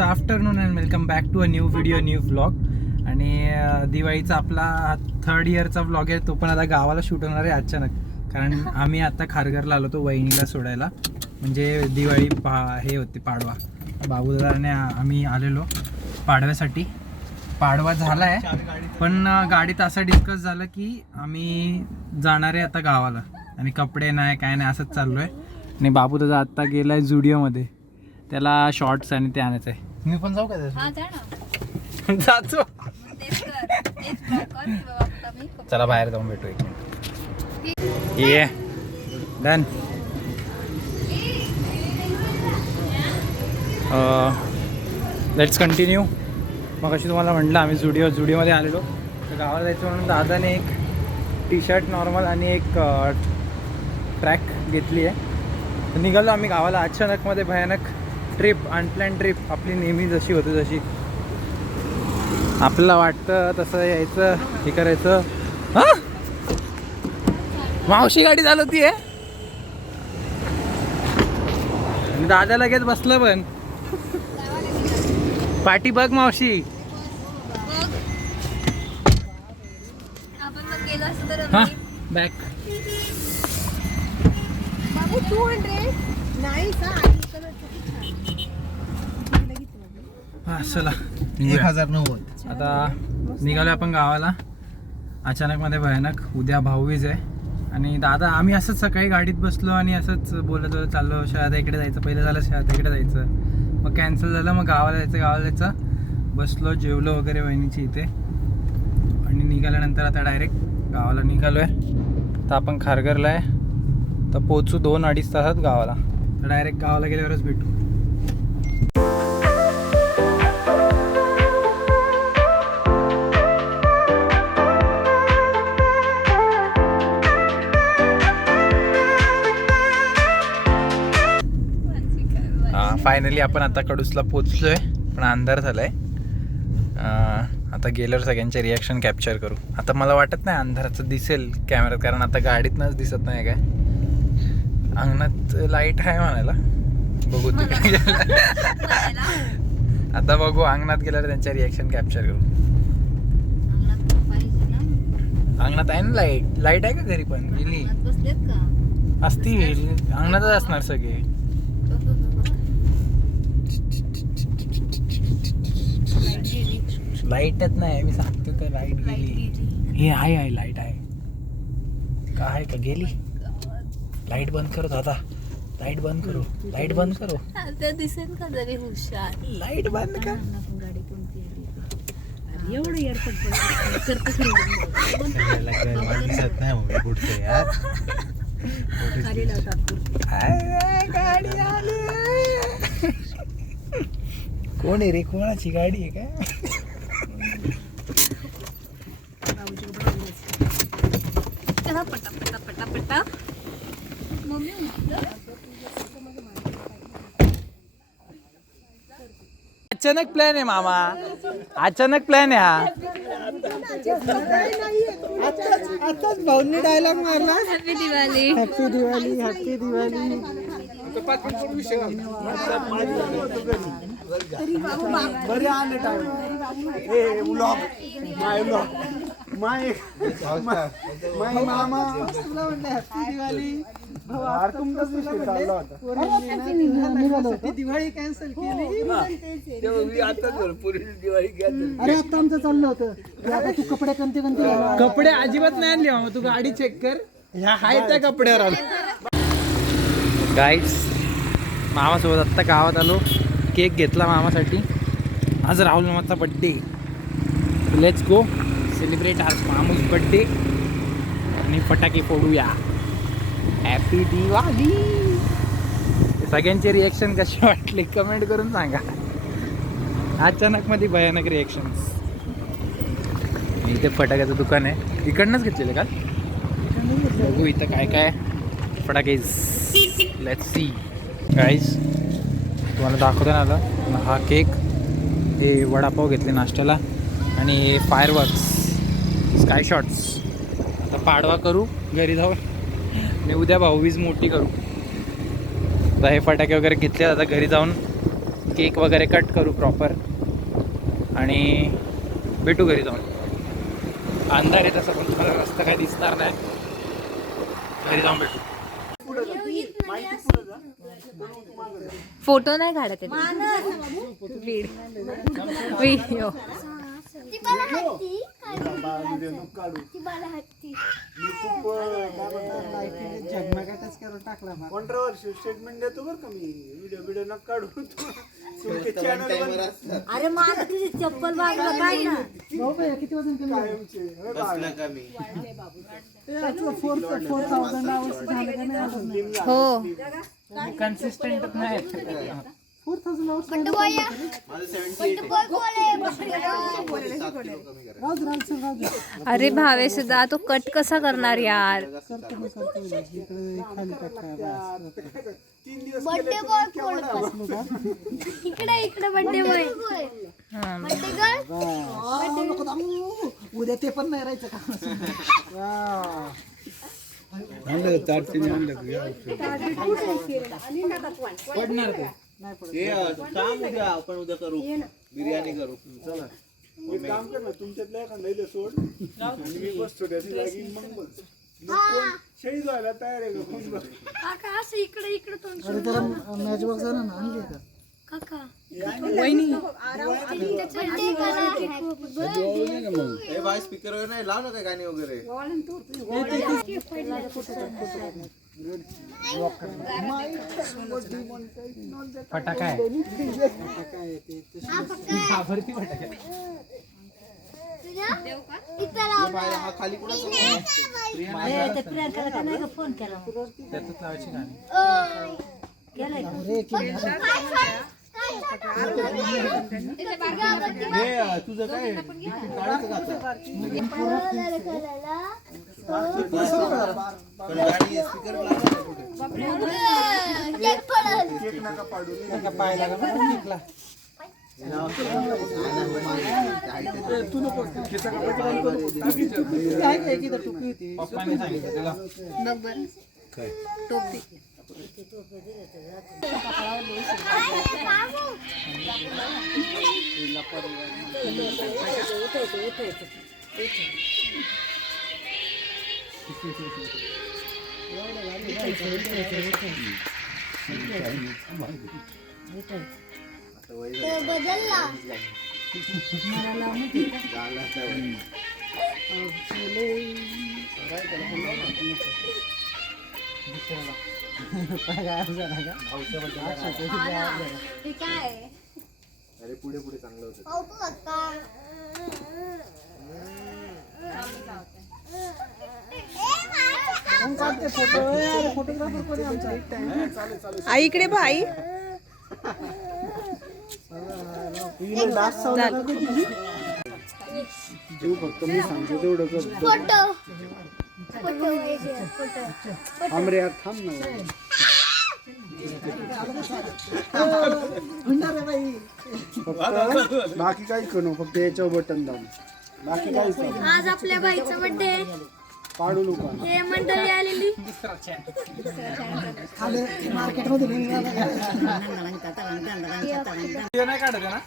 Good afternoon and welcome back to a new video new vlog आणि दिवाळीचा आपला third इयरचा vlog आहे तो पण आता गावाला शूट होणार आहे अचानक. कारण आम्ही आता खारघरला आलो होतो वहिनीला सोडायला. म्हणजे दिवाळी पा हे होती पाडवा. बाबूदादाने आम्ही आलेलो पाडव्यासाठी. पाडवा झाला आहे पण गाडीत असं डिस्कस झालं की आम्ही जाणार आहे आता गावाला. आणि कपडे नाही काय नाही असंच चाललो आहे आणि बाबूदादा आत्ता गेला आहे जुडिओमध्ये. त्याला शॉर्ट्स आणि ते आणायचं आहे मी पण जाऊ का हा जा ना. जातो. मग तेच कर तेच कर कर की बाबा आता मी कप- चला बाहेर जाऊन भेटू एक मिनिट. ये. डन. लेट्स कंटिन्यू मग अशी तुम्हाला म्हटलं आम्ही जुडिओ जुडिओमध्ये आलेलो. तर गावाला जायचं म्हणून दादाने एक टी शर्ट नॉर्मल आणि एक ट्रॅक घेतली आहे. तर निघालो आम्ही गावाला. अचानकमध्ये भयानक ट्रिप अनप्लॅन ट्रिप आपली नेहमी जशी होते तशी. आपल्याला वाटतं तसं यायचं हे करायचं. हा? मावशी गाडी चालवती आहे दादा लगेच बसलं पण. पाठी बघ मावशी. हा? बॅक. बाबू टू हंड्रेड नाही हा चला. एक हजार नव्वद. आता निघालो आपण गावाला. अचानक मध्ये भयानक. उद्या भाऊबीज आहे. आणि दादा आम्ही असंच सकाळी गाडीत बसलो आणि असंच बोलत बोलत चाललो. शहरात इकडे जायचं पहिलं झालं शहरात इकडे जायचं. मग कॅन्सल झालं मग गावाला जायचं गावाला जायचं. बसलो जेवलो वगैरे वहिनीची इथे. आणि निघाल्यानंतर आता डायरेक्ट गावाला निघालो आहे तर आपण खारघरला आहे. तर पोचू दोन अडीच तासात गावाला. तर डायरेक्ट गावाला गेल्यावरच भेटू. फायनली आपण आता कडूसला पोचलोय. पण अंधार झालाय. अं, आता गेल्यावर सगळ्यांचे रिॲक्शन कॅप्चर करू. आता मला वाटत नाही अंधाराचं दिसेल कॅमेऱ्यात कारण आता गाडीतनंच दिसत नाही काय? अंगणात लाइट आहे म्हणायला. बघू तिकडे. आता बघू अंगणात गेल्यावर त्यांच्या रिॲक्शन कॅप्चर करू. अंगणात आहे ना लाइट लाइट आहे का घरी पण? गेली असतील अंगणातच असणार सगळे बघ, बघ, बघ, बघ. Light गेली. लाईटच नाही मी सांगतो तर लाइट गेली. गेली. हे आहे आहे लाइट आहे. का आहे का? गेली? लाइट बंद करू दादा. लाइट बंद करू. लाइट बंद करू. आता दिसेल का जरी हुशार? लाइट बंद कर. आपण गाडी कोणती आली एवढं एअरपोर्ट करतो दिसत नाही हो, पुढचं यार. खाली लावतात अरे, गाडी आली. कोण आहे रे? कोणाची गाडी आहे काय? चला पटा पटा पटा पटा मम्मी म्हटलं अचानक प्लॅन आहे मामा. अचानक प्लॅन आहे हा. भाऊनी डायलॉग मारला. Happy Diwali happy Diwali happy Diwali बरे आले टाइम ए माय माय माय मामा. तुला म्हणलं हॅपी दिवाळी चालला होता. दिवाळी कॅन्सल केली. अरे आता आमचं चाललं होतं. तू कपडे कोणते कोणते? कपडे अजिबात नाही आणले मामा तू गाडी चेक कर. ह्या हाय त्या कपड्यावर आलो. गाईज मामासोबत आत्ता गावात आलो. केक घेतला मामासाठी. आज राहुल मामाचा बड्डे लेट्स गो सेलिब्रेट आज मामूज बड्डे आणि फटाके फोडूया. हॅपी दिवाळी सगळ्यांचे रिॲक्शन कसे वाटले कमेंट करून सांगा. अचानक मध्ये भयानक रिएक्शन इथे फटाक्याचं दुकान आहे. इकडनंच घेतलेलं का? बघू इथं काय काय फटाके लेट्स सी गाईज तुम्हाला दाखवतो ना आलं हा केक हे वडापाव घेतले नाश्त्याला. आणि हे फायरवर्क्स स्काय शॉट्स आता पाडवा करू घरी जाऊन आणि उद्या भाऊबीज मोठी करू. आता हे फटाके वगैरे घेतले आता घरी जाऊन केक वगैरे कट करू प्रॉपर आणि भेटू घरी जाऊन. अंधार आहे तसं पण तुम्हाला रस्ता काही दिसणार नाही. घरी जाऊन भेटू. फोटो नाही काढत व्हिडिओ कॉन्ट्रोवर्शियल स्टेटमेंट देतो बरं का मी. व्हिडिओ व्हिडिओ नका काढू. तुमचे चॅनल अरे मला तुझी चप्पल बाजूला काय ना? किती वजन कमी झालं? कायमचे कसलं कमी ते आपलं फोर फोर थाउजंड आवर्स झालं का नाही अजून? नाही हो. कन्सिस्टंट नाही. Four thousand hours. अरे भावे सुद्धा तो कट कसा करणार यार? करतो मी करतो मी. इकडे खाली टाका बस. बॉय इकडे बॉय बड्डे गर्ल वा, नको दाबू. उद्या ते पण नाही राहायचं का. पडणार ते. हे काम उद्या आपण उद्या करू. बिर्याणी करू. चला. एक काम कर ना तुमच्यातल्या एखादा इथे सोड. आणि मी बसतो त्याची जागी मग बस मग कोण शहीद व्हायला तयार आहे का? कोण बघ काका असं इकडे इकडे तोंड अरे त्याला मॅच बॉक्स आहे ना आणली का काका. हे बाय स्पीकर वगैरे नाही लाव ना काय गाणी वगैरे. फटाका हा फोन केला. त्यातच लावायची गाणी. अरे की हे तुझं काय? पण गाणी स्पीकर केक नका पाडू नका पाहायला का बरं निघला. आहे का एक इथं टोपी होती पप्पाने सांगितलं त्याला बदलला हे काय अरे पुढे पुढे चांगलं होतं पाहू काका कोण काढते फोटो फोटोग्राफर कोणी आमचा आई इकडे बा आई. फक्त मी सांगतो तेवढं कर थांब यार थांब ना फक्त बाकी काही करू फक्त याच्यावर बटन दाब. आज आपल्या बाईचा बर्थडे पाडू नका हे मंडळी आलेली. नाही काढत आहे ना?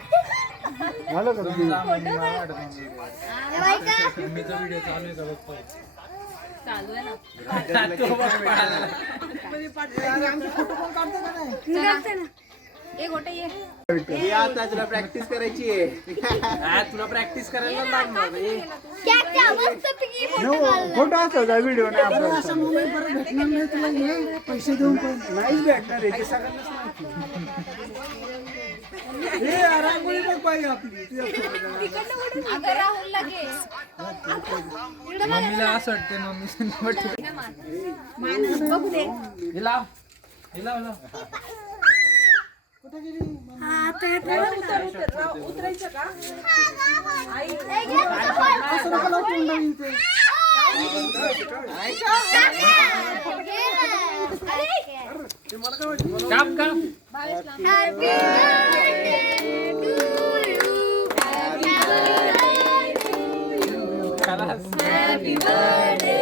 झालं का तुझी? जा म्हणजे मला वाटत नाही. बाई का? मी तो व्हिडिओ चालू आहे का चालू आहे ना. हे आता तुला प्रॅक्टिस करायची आहे. तुला प्रॅक्टिस करायला लागणार फोटो असायचा व्हिडिओ नाही आपला असा मोबाईल परत भेटणार नाही तुला हे पैसे देऊन पण नाहीच भेटणार आहे सगळ्यांनाच माहिती हे रांगोळी बघ. बाई आपली. अगं राहुल लगे मम्मीला असं वाटते मम्मी हे हे. काप काप. Happy birthday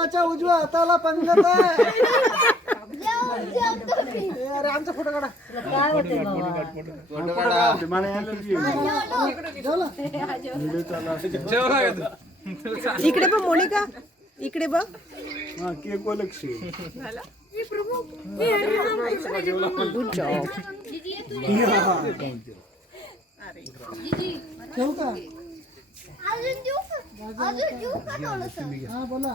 मंडपाच्या उजव्या हाताला पंगत आहे. ए, अरे आमचा फोटो काढा. आहे. इकडे बघ मोनिका. इकडे बघ. हा केक लक्ष ठेवू का? अजून देऊ का? अजून देऊ का थोडंसं? हा बोला.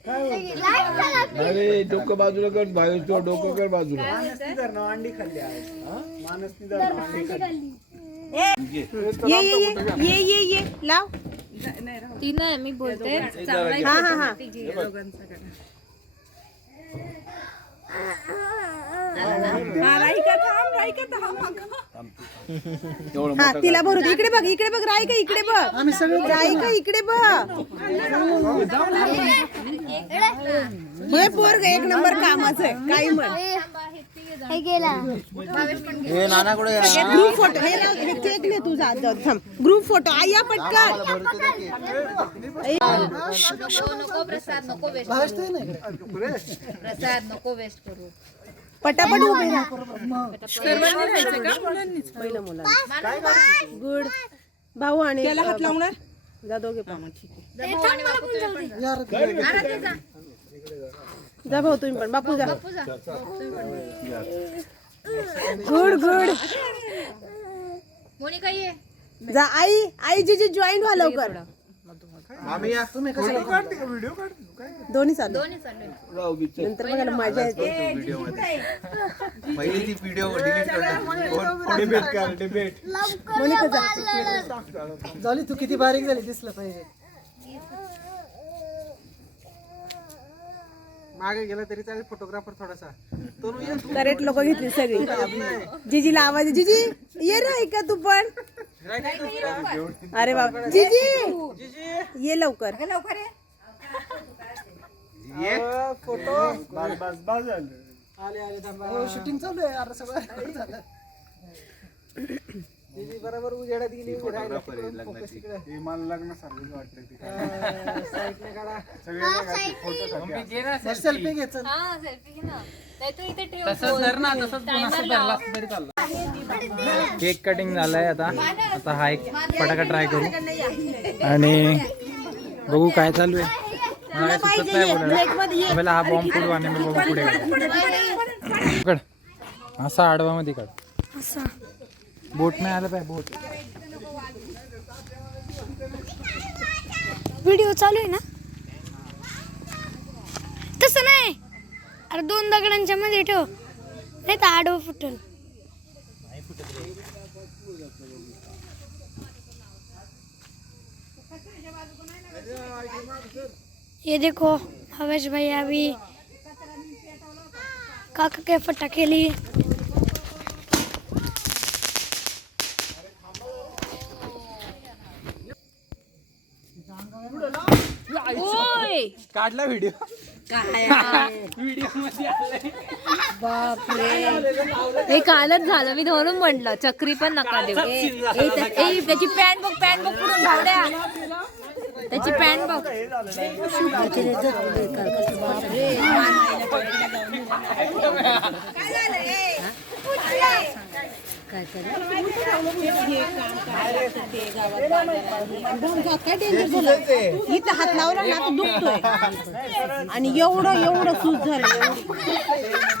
अरे. केकमध्ये अंडी केकमध्ये लाइट करा. अरे डोकं बाजूला. कर बाजू डोकं कर बाजूला मानस निधर ना अंडी खाल्ली आज मानस निधर ना अंडी खाल्ली ये ये ये ये ये ये लाव ती नाही मी बोलते हा हा हा हा तिला भरू दे. इकडे बघ इकडे बघ राईका इकडे बघ. आम्ही सगळे राईका इकडे बघ. हे पोरग एक नंबर कामाचं आहे. काही म्हण. हे गेला हे नाना कुठे गेला? ग्रुप फोटो हे हे केक ने तुझा जाऊ थांब. ग्रुप फोटो आया पटकन. भावेश तू ये ना इकडे. पटापट उभे राहा. पहिलं मुलांना. गुड. भाऊ आणि त्याला हात लावणार? जा दोघे पण. या रे तू. जा भाऊ तुम्ही पण. बापू जा. Good good. जा आई आई जी जी जॉईन व्हा लवकर. आम्ही या तुम्ही कशाला व्हिडिओ काढ दोन्ही चालू. नंतर बघायला मजा येते. व्हिडिओमध्ये. पहिली ती व्हिडिओ डिलीट करतो डिबेट कर डिबेट. झाली तू किती बारीक झाली दिसलं पाहिजे. मागे गेला तरी चालेल फोटोग्राफर थोडासा. ये. करेक्ट लोक घेतली सगळी. जिजीला आवाज आहे. जिजी ये रे ऐका तू पण. अरे बाबा जिजी! ये लवकर. अ, फोटो. बस बस बस झालं. आले आले थांबा. शूटिंग चालू आहे. आता सगळं record बरोबर उजेडात गेली उभी राहिली तिकडून focus तिकडे. हे मला लग्नासारखंच वाटतं ते. अ, साईडने काढा. सगळे बघा फोटो साठी बस सेल्फी घे चल. केक कटिंग झालंय आता. आता हा एक फटाका ट्राय करू. आणि बघू काय चालू आहे. मला काय सुचत नाही बोलायला. पहिला हा. बॉम्ब फोडू आणि मग बघू पुढे असा आडवा मध्ये काढ. बोट नाही आलं पाहिजे बोट. व्हिडिओ चालू आहे ना? तसं नाही. अरे दोन दगडांच्या मध्ये ठेव. नाही तर आडवं फुटल. ये देखो हवेश भाई अभी काका के फटाके लिए काढला व्हिडिओ. हे कालच झालं. मी धरून म्हटलं चक्री पण नका देऊ. ए, ए, त्या- ए, त्याची पॅन्ट बघ पॅन्ट बघ पुढून भावड्या. त्याची पॅन्ट बघ. काय डेंजर झालं इथं हात लावला ना तर दुखतोय आणि एवढं एवढं सूज झालं एवढं.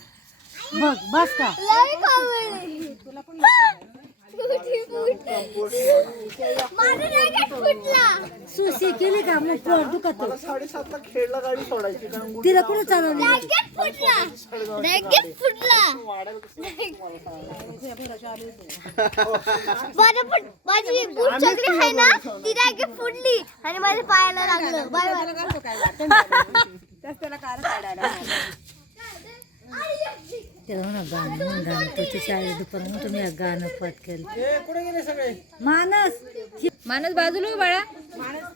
बघ बस का? सुशी केली का? मग पोट दुखत आहे. साडेसातला खेळला गाडी सोडायची कारण तिला कुठे चालवली? रॅकेट फुटला. रॅकेट फुटला. माझं पण माझी बूट चकली आहे ना ती रॅकेट फुटली आणि माझ्या पायाला लागलं. बाय त्याला म्हणा गाणं गाणं. त्याच्या शाळेत दुपार म्हणून तुम्ही गाणं पाठ केलं. सगळे? मानस! मानस बाजूला हो बाळा.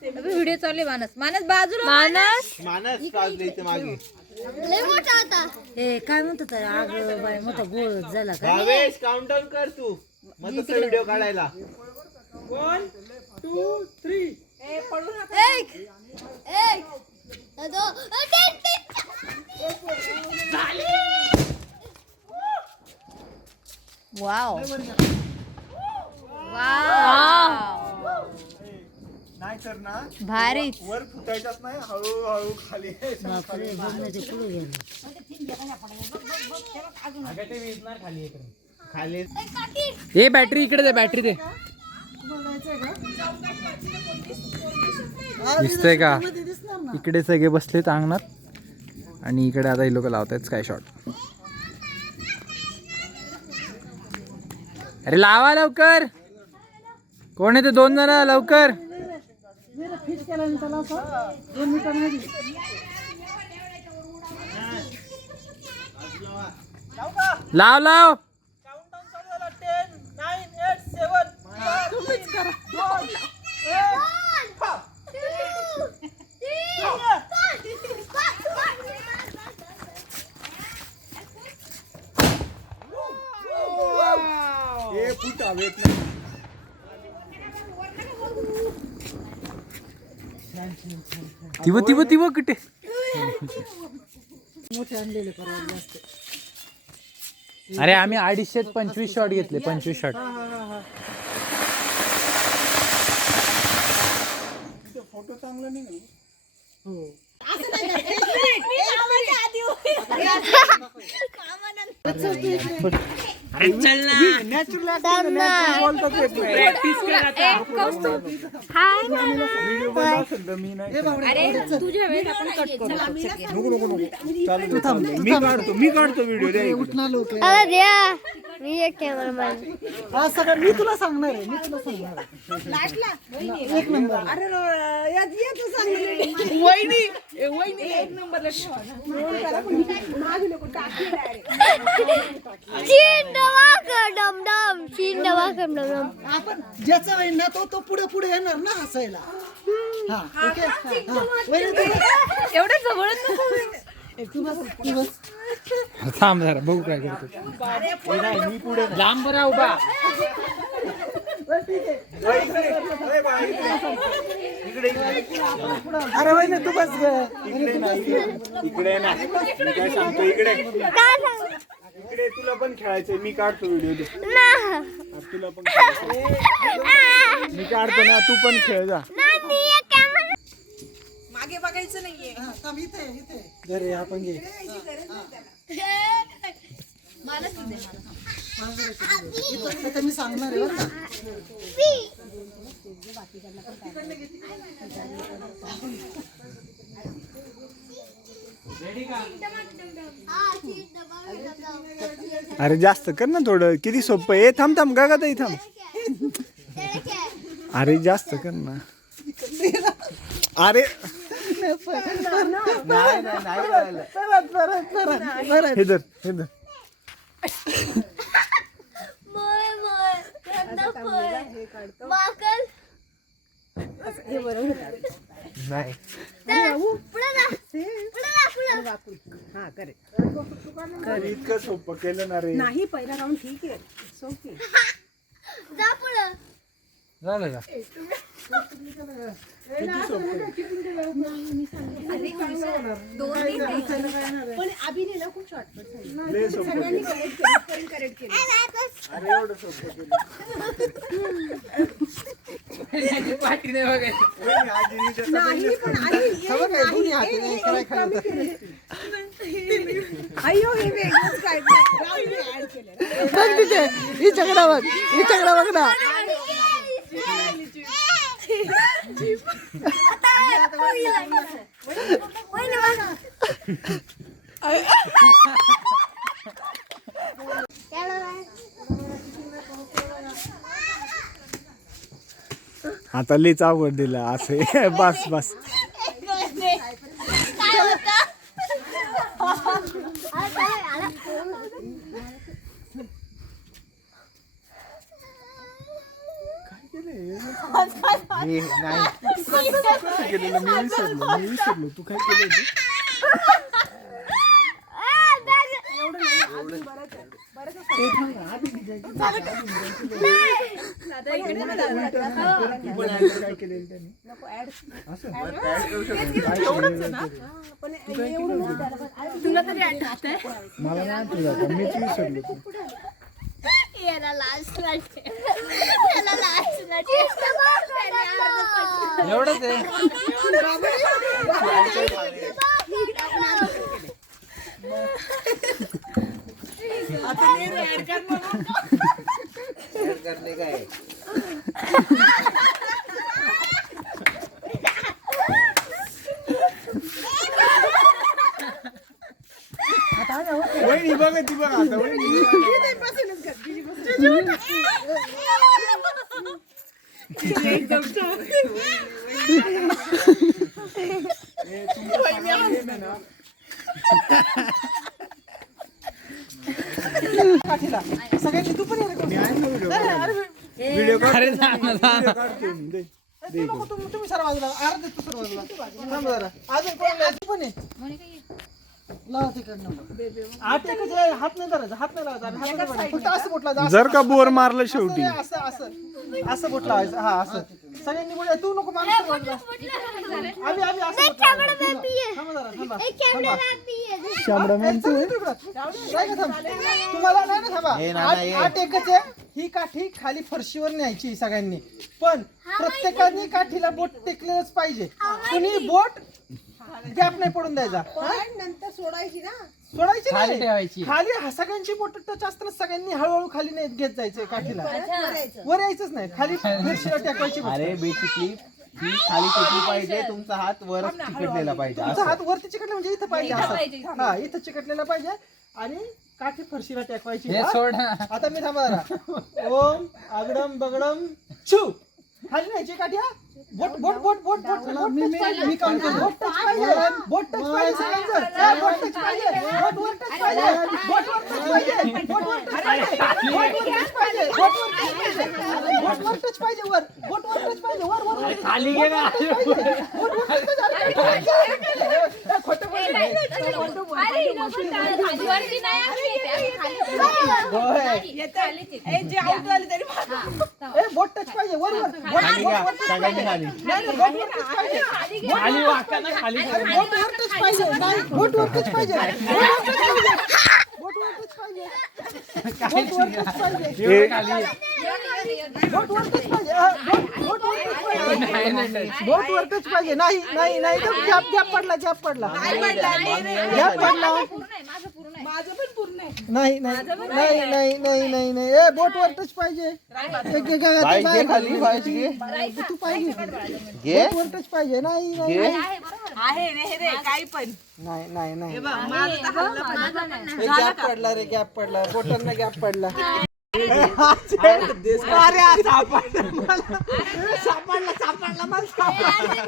व्हिडिओ चालले मानस. मानस बाजूला हो. मानस? मानस हे काय म्हणतात आग बाय मोठा गोळ झाला का? भावेश काउंटडाऊन कर तू. व्हिडिओ काढायला. वन टू थ्री एक! एक. दो. वाव ना वर नाही हळूहळू खाली बापरे पुढे गेलं? इकडे. खाली. हे बॅटरी इकडे दे बॅटरी दे. दिसतंय का? इकडे सगळे बसलेत अंगणात. आणि इकडे आता हे लोक लावतायत स्काय शॉट अरे लावा लवकर. कोण आहे ते दोन जण लवकर. लाव लाव. हे फुट हवेत नाही तिव तिव तिव कुठे मोठे आणलेले परवा जास्त. अरे आम्ही अडीचशे पंचवीस शॉट घेतले पंचवीस शॉट फोटो चांगला नाही मी नाही चालू चालू. मी काढतो मी काढतो व्हिडिओ द्या इकडे. उठला लोक. अरे द्या. मी एक कॅमेरामॅन हा सगळं मी तुला सांगणार आहे मी तुला सांगणार आहे. एक नंबर. चीन डवा कर डम डम चीन डवा कर डम डम आपण ज्याचा होईल ना तो तो पुढे पुढे येणार ना हसायला. हा ओके हा वहिनी, तू. एवढं जवळच तू तू थांब जरा बघू काय करतो. लांब बरा उभा. अरे बा, इकडे. अरे वहिनी तू बस. इकडे ना ना. मी काय सांगतो इकडे. काय सांग इकडे तुला पण खेळायचंय मी काढतो व्हिडिओ ना तुला पण. मी काढतो ना तू पण खेळ जा. ना मागे बघायचं नाहीये. हा, इथे इथे घरी आपण घे. इथं मी सांगणार आहे बरं का. अरे जास्त कर ना थोडं. किती सोपं आहे. ए, थांब थांब गागात थांब. तेरे क्या अरे जास्त कर ना. अरे नाही नाही नाही करायला. परत परत परत परत हे धर हे धर. नाही. हा करेक्ट अरे इतकं सोपं केलं ना रे. नाही पहिला राऊंड ठीक आहे. सोपी जा पुढं. झालं का पण अभिनेला खूप शॉर्टकट सांगितलं सगळ्यांनी करेक्ट केलं करेक्ट केलं नाही पण हे वेगळंच काय ऍड केलं बघ तिथे चकडा बघ बघ ना. आता लईच आवड दिला असे. बस बस काय होतं आता आला. कसं केलेलं मी विसरलो मी विसरलो तू काय केलं होतं? आ, बॅग. काय केलेलं त्याने असं मला नाही विसरलो तू याला लाज वाटते. याला लाज वाटते. एवढंच आहे. करणे काय? वहिनी बघ ती बघ आता. वहिनी सगळ्यांची तू पण व्हिडिओ जर का असं- बोर मारलं शेवटी. नाही, असं असं. असं बोट लावायचं. हा असं. सगळ्यांनी बोट तू नको माणूस सर्व बाजूला आम्ही आम्ही असं बोट लावायचं. थांबा जरा थांबा. एक कॅमेरा लागली शामडाम्यांचं ए, तू इकडं. नाही का थांब. तुम्हाला नाही ना थांबा. ए, नाना, ए. आठ आठ एकच आहे. ही काठी खाली फरशीवर न्यायची सगळ्यांनी. पण प्रत्येकाने काठीला बोट टेकलेलंच पाहिजे. कुणी बोट गॅप नाही पडून द्यायचा. नंतर सोडायची ना. सोडायची खाली नाही. ठेवायची. खाली हा सगळ्यांची बोट टच असताना सगळ्यांनी हळूहळू खाली नाही घेत जायचं काठीला. वर यायचंच नाही. खाली फरशीला टेकवायची बोट. अरे बेसिकली ही खाली टेकली पाहिजे तुमचा हात वर चिकटलेला पाहिजे तुमचा असं. हात वरती चिकटला म्हणजे इथं पाहिजे असं. हा इथं चिकटलेला पाहिजे. आणि काठी फरशीला टेकवायची. हे हा? सोड. आता मी थांबा जरा. ओम आगडम बगडम छू. खाली न्यायची काठी हा बोट बोट बोट बोट बोट बोट touch पाहिजे. मी काउंट करतो. बोट टच पाहिजे बोट टच पाहिजे सगळ्यांचं. हा, बोट टच पाहिजे बोट वर टच पाहिजे बोट वर टच पाहिजे बोट वर टच पाहिजे बोट वर टच पाहिजे बोट वर टच पाहिजे बोट वर टच पाहिजे वर बोट वर टच पाहिजे वर वर खाली घे ना बोट वर टच पाहिजे खोटं बोलतो. ए, जे आउट झाले तरी ए बोट टच पाहिजे वर वर वर touch सगळ्यांनी पाहिजे. नाही नाही, बोट वर टच पाहिजे. खाली वाका ना खाली बोट वर टच पाहिजे. नाही बोट वर टच पाहिजे. बोट वर टच पाहिजे. बोट वर टच पाहिजे. बोट वर टच पाहिजे. हा, बोट बोट वर टच पाहिजे नाही नाही नाही. बोट वर टच पाहिजे नाही नाही नाही तर गॅप गॅप पडला गॅप पडला गॅप पडला माझं पण पूर्ण आहे नाही नाही नाही नाही नाही नाही नाही ए बोट वर टच पाहिजे ते. तू पाहिजे बोट वर टच पाहिजे नाही नाही घे आहे रे हे रे काही पण नाही नाही नाही माझं तर हल्लं पण ए, गॅप पडला रे गॅप पडला बोटांना गॅप पडला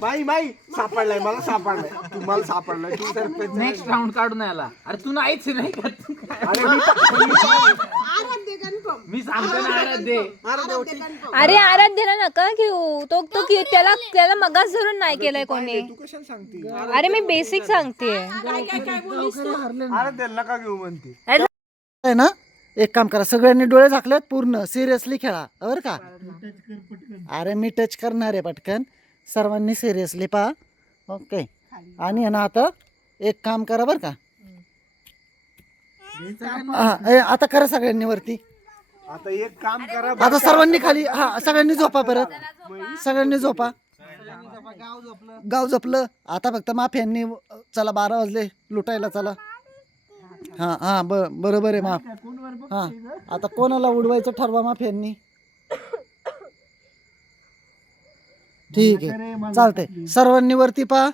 बाई बाई सापडलाय मला सापडलाय तुम्हाला सापडलाय तू तर नेक्स्ट राऊंड काढून आला अरे तू नाहीच नाही का तू काय? अरे मी मी सांगतो ना आराध्ये अरे आराध्यला नका घेऊ. तो तो की- त्याला त्याला मगाच धरून नाही केलंय कोणी. तू कशाला सांगते? अरे मी बेसिक सांगते. अरे त्याला नका घेऊ म्हणते. आहे ना? एक काम करा सगळ्यांनी डोळे झाकलेत पूर्ण. सिरियसली खेळा बरं का? अरे मी टच करणार आहे पटकन. सर्वांनी सिरियसली पहा. ओके आणि आहे ना आता एक काम करा बरं का? हा, ए, आता करा सगळ्यांनी वरती. आता एक काम करा आता सर्वांनी खाली हा सगळ्यांनी झोपा परत. सगळ्यांनी झोपा. गाव जपलं आता फक्त माफ्यांनी चला बारा वाजले लुटायला चला. हा हा. ब बरोबर आहे माफ. हा. आता कोणाला उडवायचं ठरवा माफ्यांनी. ठीक आहे. चालतंय. सर्वांनी वरती पहा.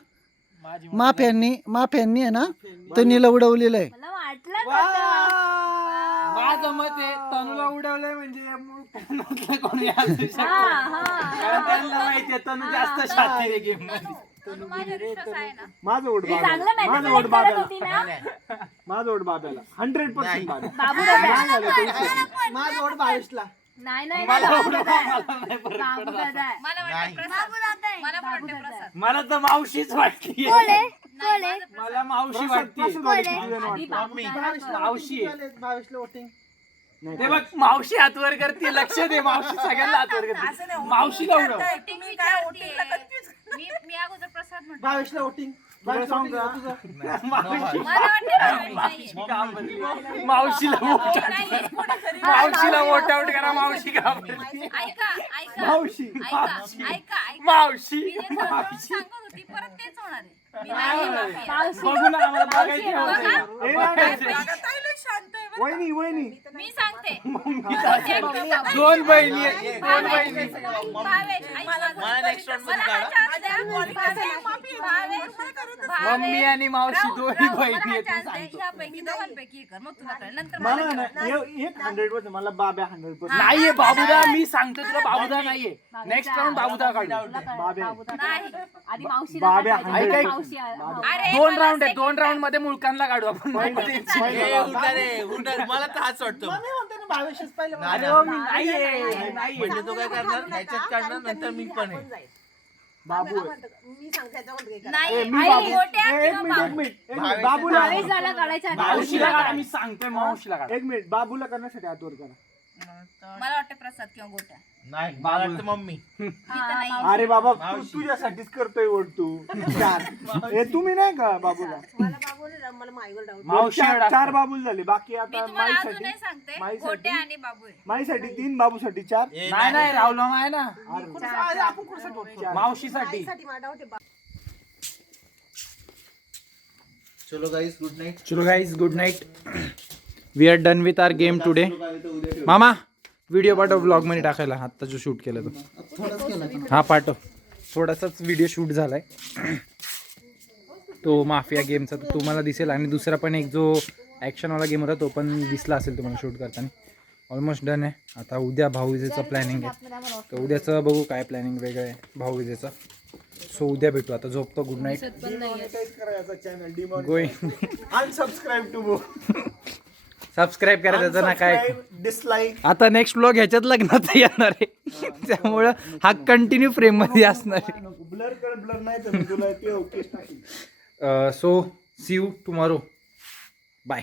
माफ्यांनी माफ्यांनी आहे ना तनीला उडवलेलं आहे. माझं मत आहे तनूला उडवलंय म्हणजे कोणी असू शकतं. कारण त्यांना माहितीये तनू जास्त शातीर आहे गेममध्ये माझं बाब्याला. माझं बाब्याला. माझं ओढ बाब्याला. हंड्रेड पर्सेंट माझं ओढ बावीसला. नाही नाही मला तर मावशीच वाटली. मला मावशी वाटते मावशी. आहे. बावीसला वोटिंग ते बघ मावशी हातवर करते. लक्ष दे मावशी सगळ्यांना हातवर करते. मावशीला उडव बावीसला वोटिंग मावशीला वोट मावशीला वोट आउट करा मावशी का मावशी मावशी मावशी. बघू ना आम्हाला बघायची वहिनी वहिनी. मी सांगते. दोन बहिणी आहेत, दोन बहिणी मम्मी. आणि मावशी दोन्ही बहिणी आहेत. मी सांगतो मला ना ए- एक हंड्रेड पर्सेंट मला बाब्या हंड्रेड पर्सेंट नाहीये बाबुदा. मी सांगतो तुला बाबुदा नाहीये. नेक्स्ट राऊंड बाबुदा काढू. बाब्या. आधी बाब्या ऐक, ऐक. मावशी दोन राऊंड आहे दोन राऊंडमध्ये मुलकांना काढू आपण. मला तर हाच वाटतो. म्हणजे तो काय करणार? ह्याच्यात काढणार नंतर मी पण आहे. बाबू आहे. मी सांगते बाबूला. मावशीला काढा मी सांगतोय मावशीला काढा. एक मिनिट बाबूला करण्यासाठी हातवर करा. मला वाटतं प्रसाद किंवा गोट्या. नाही मला वाटतं मम्मी. अरे बाबा तू तुझ्यासाठीच करतोय वोट तू. चार. ए तुम्ही नाही का बाबूला? मला बाबूला मला माईवर डाऊट. मावशी चार चार बाबूल झाले. बाकी मी आता तुम्हाला माईसाठी अजूनही सांगते माईसाठी गोट्या आणि बाबू आहे. माईसाठी तीन बाबूसाठी चार. नाही नाही. राहुल आहे ना. आपण कुठं मावशीसाठी. माझा डाऊट आहे चलो गाईस गुड नाईट चलो guys good night we are done with our game today मामा व्हिडिओ पाठव ब्लॉगमध्ये टाकायला. आत्ता जो शूट केला तो? हा पाठव. थोडासाच व्हिडिओ शूट झालाय. तो माफिया गेमचा तो तुम्हाला दिसेल. आणि दुसरा पण एक जो ॲक्शनवाला गेम होता तो पण दिसला असेल तुम्हाला शूट करताना. ऑलमोस्ट डन आहे. आता उद्या भाऊविजेचं प्लॅनिंग आहे. तर उद्याचं बघू काय प्लॅनिंग वेगळं आहे भाऊविजेचं सो उद्या भेटू. आता झोपतो. Good night going unsubscribe to subscribe करा त्याचं ना काय? डिसलाईक आता नेक्स्ट ब्लॉग ह्याच्यात लग्नात येणार आहे. त्यामुळं हा कंटिन्यू फ्रेममध्ये असणार आहे. ब्लर कर ब्लर नाही तर मी तुला ते ओके टाकीन. So see you tomorrow bye